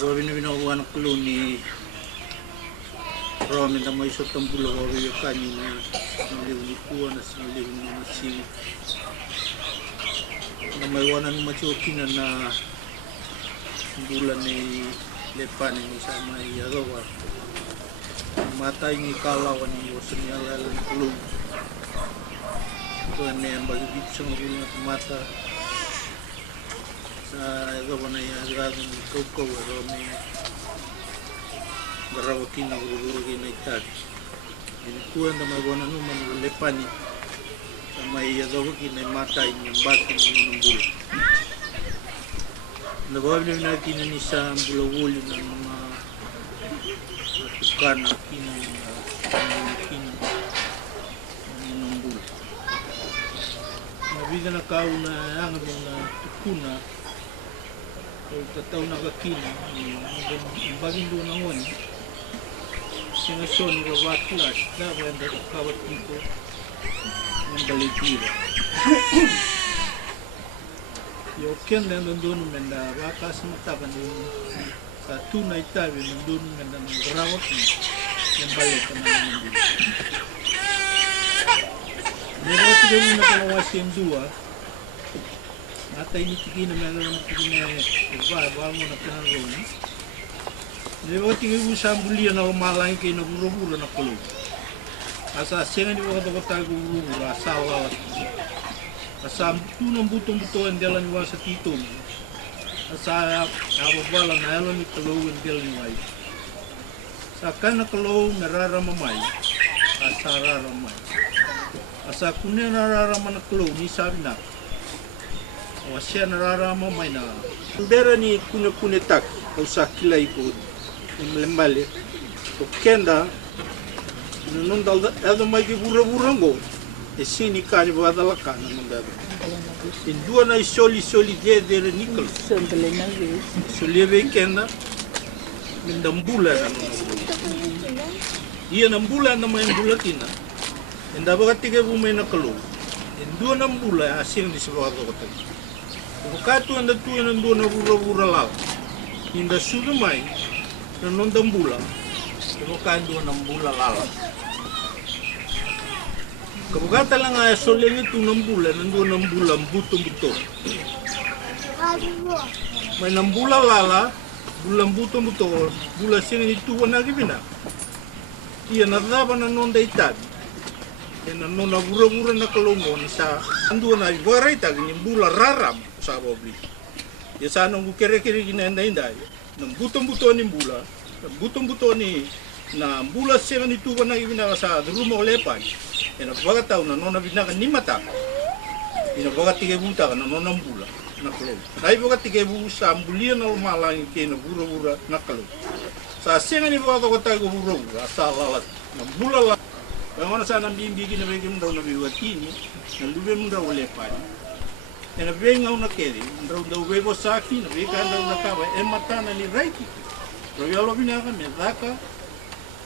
Wawina anak ko ni Romin na may sotang bula wawi yung kanina nalihun ikuan na sinalihun na si na may wanan machokin na bulan ni lepan ni sama yagawa mata ini kalawan ni wasnya lalan kulung tuan ni yang bagi bicang bulan mata sa yagawa na yagawa ni kau Romin Barawakin na guru na itad. Ilikuan na magwana naman lepani sa may yagawakin na matay ng batin ng bulo. Nabawin na natin sa bulawuli ng mga tukan na kinang ng bulo. Nabigyan na kao na ang mga tukuna o tataw na kakina baging doon ang wani. Sinasyon ng watlas na wanda kawat nito ng balikira. Yung kyan na nandun menda wakas matakan yung sa tunay tabi nandun menda ng rawat mo yung balik na nandun. Meron ito yung nakalawas yung dua natay ni tiki na meron naman tiki na iba mo na pinarong. Lewa tinggal usaha bulian na umalang kay na buru-buru na kulog. Asa senga di waktu kota buru-buru asa lalat. Asa tunong butong-butuan dalan wa sa titom. Asa ababala na yalan ni kalawin dalan wa. Sa kana kalaw nararamamay. Asa raramay. Asa kunya nararaman na kalaw ni sabi na. Wasya nararamamay na. Bera ni kunya tak usa kilay ko. Melembali, kenda, nung dal, ada mai ke bura-burango, sini kani bawah lakan nanda. Indua na soli dia dari nikkel. Soli kenda, mendambula na. Iya nambula na main bulatina. Inda bagat tiga bumay na kalu. Indua nambula asin di sebelah kota. Bukatu anda tu yang indua na bura-bura law. Inda sudah mai. Nung dambula, kemukaan dua 6 bulan lalu. Kemukaan lang ay soleng itu 6 bulan, nandun 6 bulan buto-buto. May 6 bulan lala, bulan buto-buto, bulan sini itu wana gimana? Iya nadaba na non day tag. Yan non na bura-bura na kalungo ni sa andun na ibaray tag ni bulan raram sa bobli. Ya sana ngu kere-kere ginainda-inda. Nang butong-buto ni bula, butong-buto ni na bula siya nito na ibinaga sa rumah lepan. Ina baga tao na nona binaga ni mata. Ina baga tige buta na nona bula na kalo. Dai baga tige bu sa bulia na malang ke na bura-bura na kalo. Sa siya ni baga ko tayo bura-bura sa lalat na bula la. Ang sana bimbigi na bigim daw na biwatini, na lubem daw lepan. Ina bengaw na keri, daw webo saki na beka daw na kawa mata na ni raiki. Royalo binaka me daka.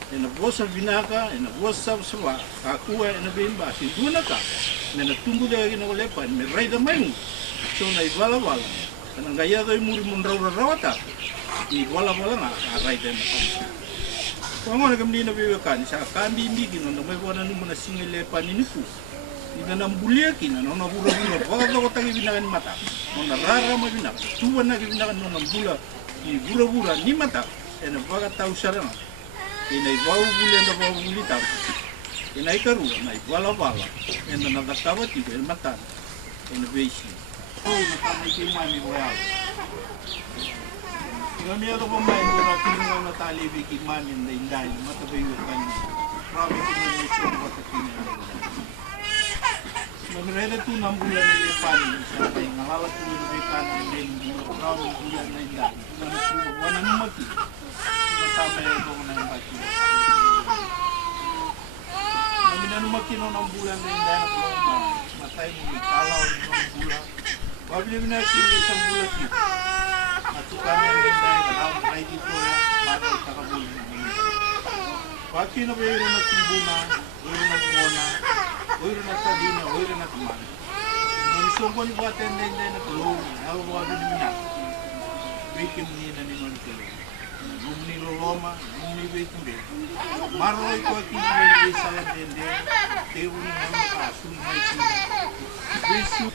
Ina bosa binaka, ina bosa swa, kakua ina bimba si duna ka. Ina tumbu daw gina lepan me raida mai. So na ibala-bala. Kanang gaya daw muri mun raw-rawata. Ibala-bala nga raida na. Kung ano kami na biwakan, sa kandi bigi no may buwan mo na singil lepan ni ku. Ina nang buliakin na nang bura-bura. Wakat ako tangi binakan mata. Nang nararama binak. Tuwan na binakan nang bula. Ni bura-bura ni mata. Ina bagat tahu sarang. Ina ibaw bulian na baw bulita. Ina ikaru na ibala-bala. Ina nakatawa tiba el mata. Ina besi. Oh, nakamay kay mami royal. Kami ato pa may mura tinungaw na tali kay mami na inday. Matabayo kan. Grabe kinamisyon ko sa tinungaw. Mereka tu 6 bulan na lepan sa kay ngalawat ko ni bekan din raw bulan na inda. Wala na mati. Masama ko na ang bati. Kami na numaki no 6 bulan na inda na ko matay ni talaw ng bulan. Pabili na sila sa bulan ki. Matukan na inda na raw ay dito na mati sa kabul. Pati na bayro na tibuna, bayro na mona. Oiro na tadina, oiro na tuman. Manisong ko ni buhatin din na tulong, ako buhatin din na. Bikin ni na ni man kilo. Lumni loloma, lumni bikin de. Maroi ko aki ni salah dende. Teuri na asul mai si. Bisu.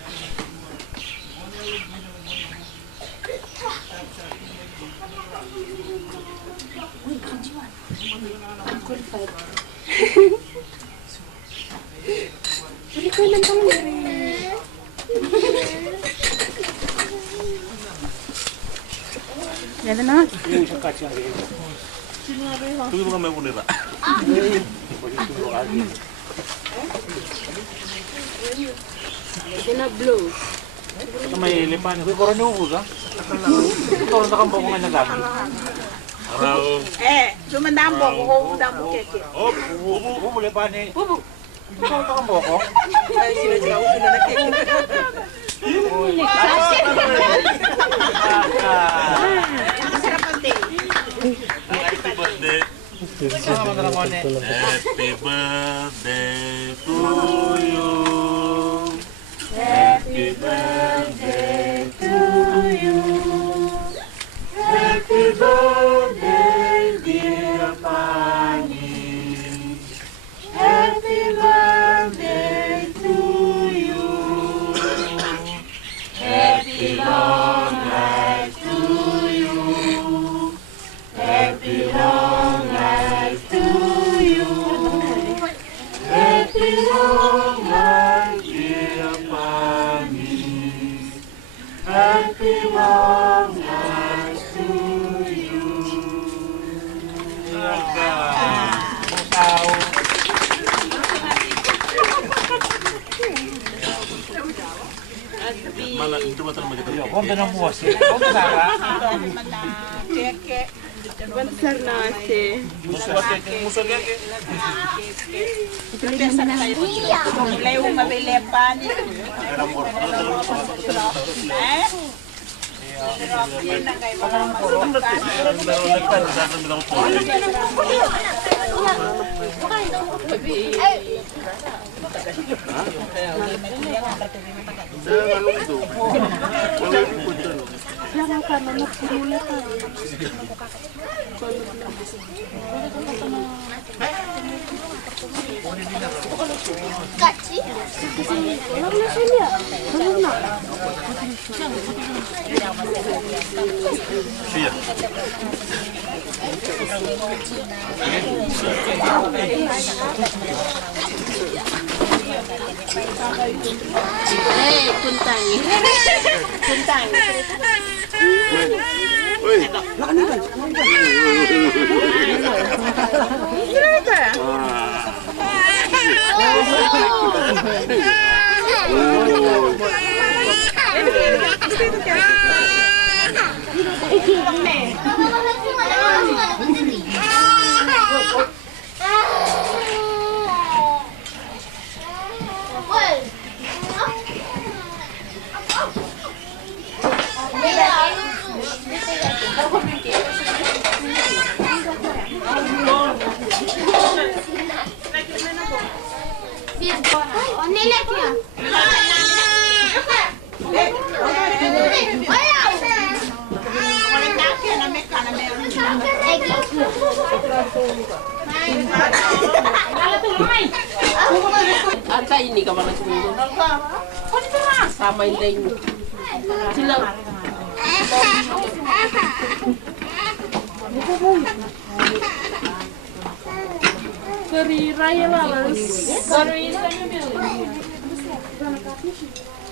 Bili ko ng pangiri. Yan na. Tuyo mga may punira. Ito na blue. May lipan. Kuy koron yung usa. Koron na kang boko nga nagagi. Araw. Lumandambo ko, lumandambo keke. Oh, bubu lipan eh. Bubu. Koron na kang boko. Ay, sila uso na keke. Masarap ang day. Happy birthday. Happy birthday to you. Happy birthday to you. Happy birthday, dear Pani. Happy birthday to you. Happy long life to you. Happy long life to you. Happy long life, dear Pani. Happy long life to you. Mana itu betul begitu. Kau tenang muas. Kau tenang. Keke. Bansar na ate. Musuh keke. Biasa tayo. Mulai umabilipan. Yan na kayo mga masukan. Jangan ka na magsimula ka. Kaci? Walang na siya. Walang na. Siya. Kuntang. Kuntang. Oi. Ata ini ka mga siguro. Sama yung sila. Raya lalas.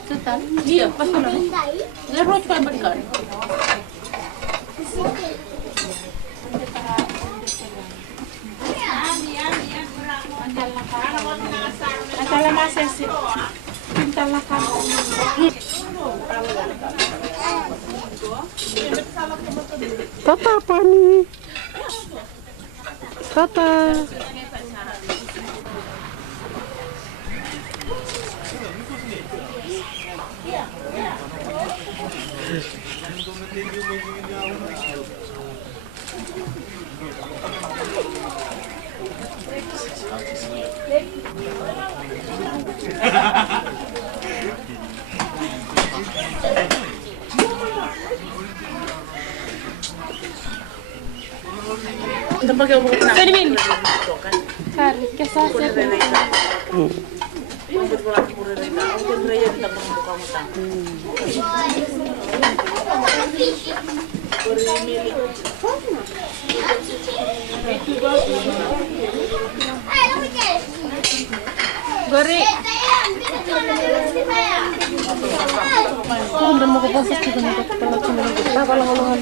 Setan? Iya, pas mana? Lerot pa berikan. Antala masih sih. Pintala kan. Tata apa nih? Tata. Gori. Udah mau ke pasar juga nih kalau cuma kalau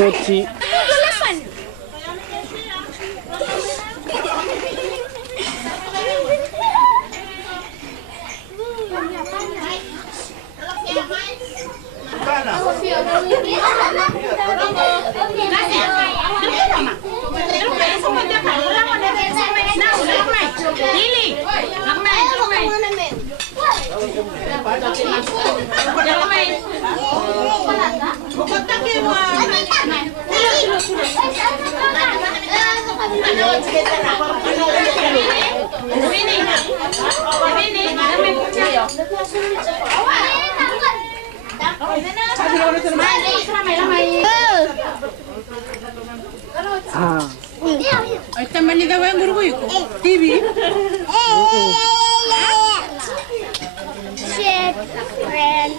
Mochi. Teman ni kawan guru ko TV. Shit, friend.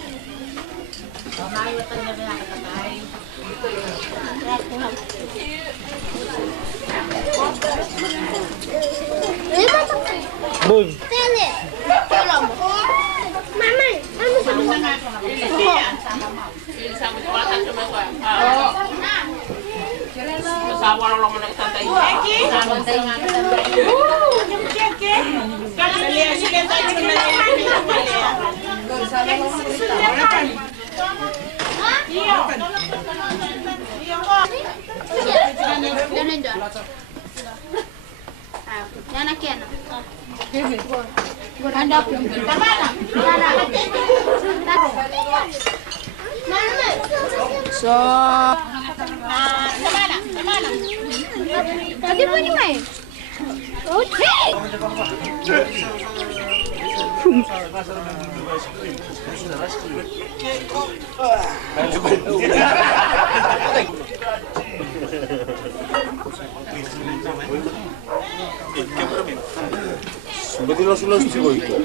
Boom. Tele. Tolong. Mama, So, tadi pun ni main. Okay. Berarti lo juga itu.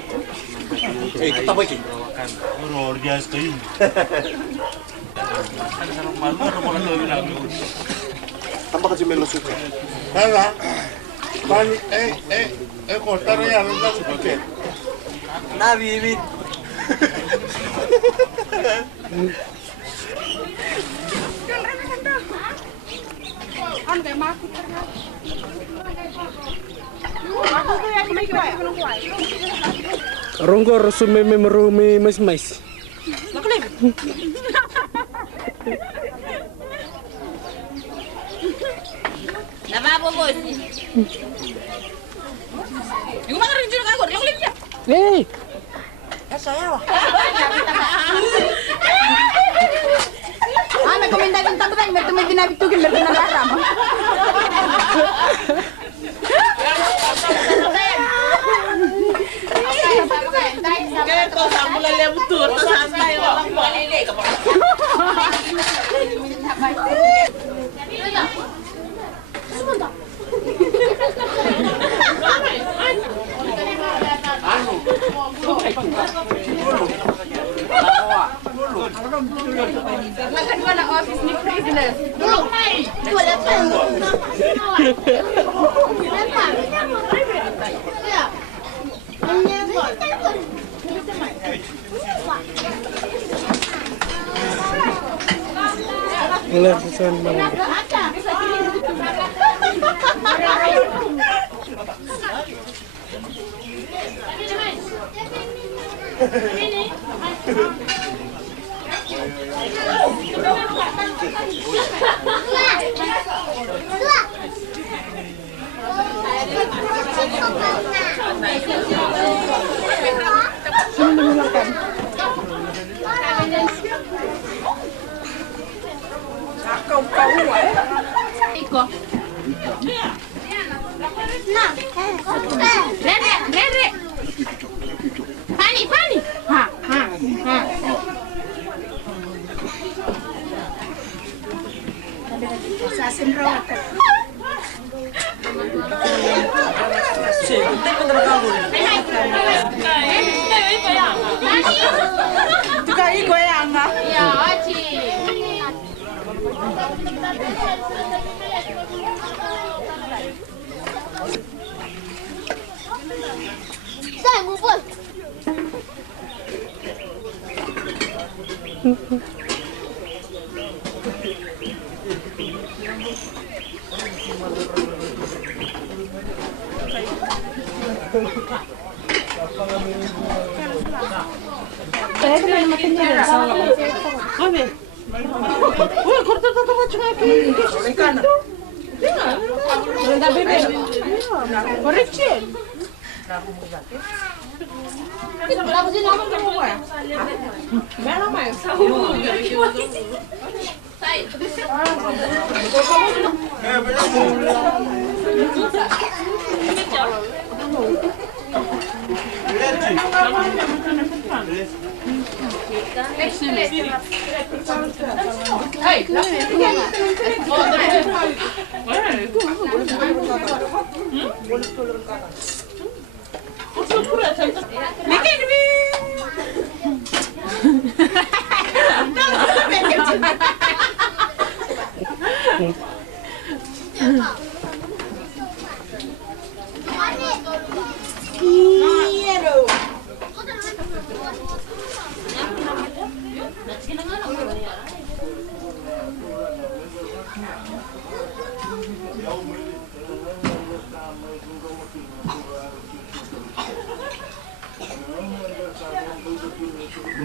Kita apa ini? Luar biasa ini. Apa kasih melo suka? Karena kan kotarnya harus suka. Nabi ini. Ronggor sumeme merumi mais. Nama apa bos? Yung mga rin dyan ako, yung limpya. Eh, May kumindagan tayo tayo, may binabitugin, may pinalaram. Kaya ito, sa mula lebutur, ito saan tayo, walang malili ka pa. Wala office ni prisoner. Wala pa. wala saan man. Iko. Rere. Pani. Ha. Ya, Aci. Saya ngumpul.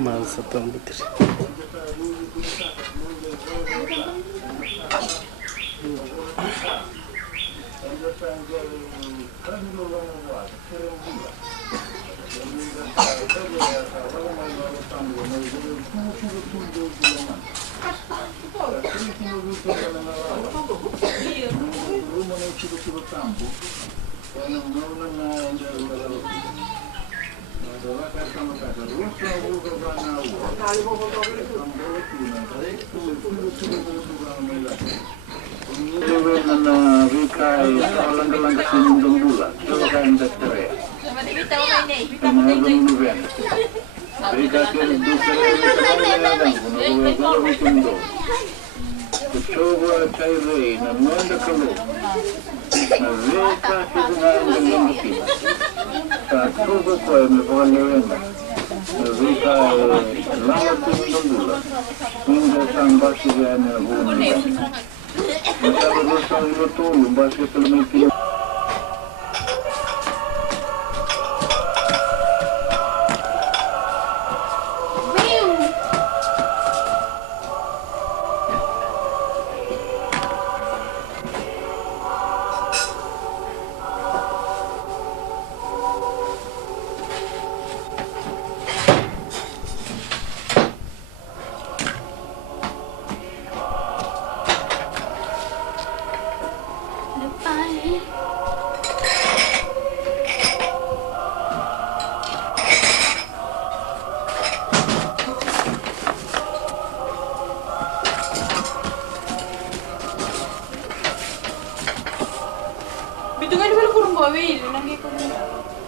Mahal sa itong butir. Bitungan dulu kurang bawa ini, nanti kurang.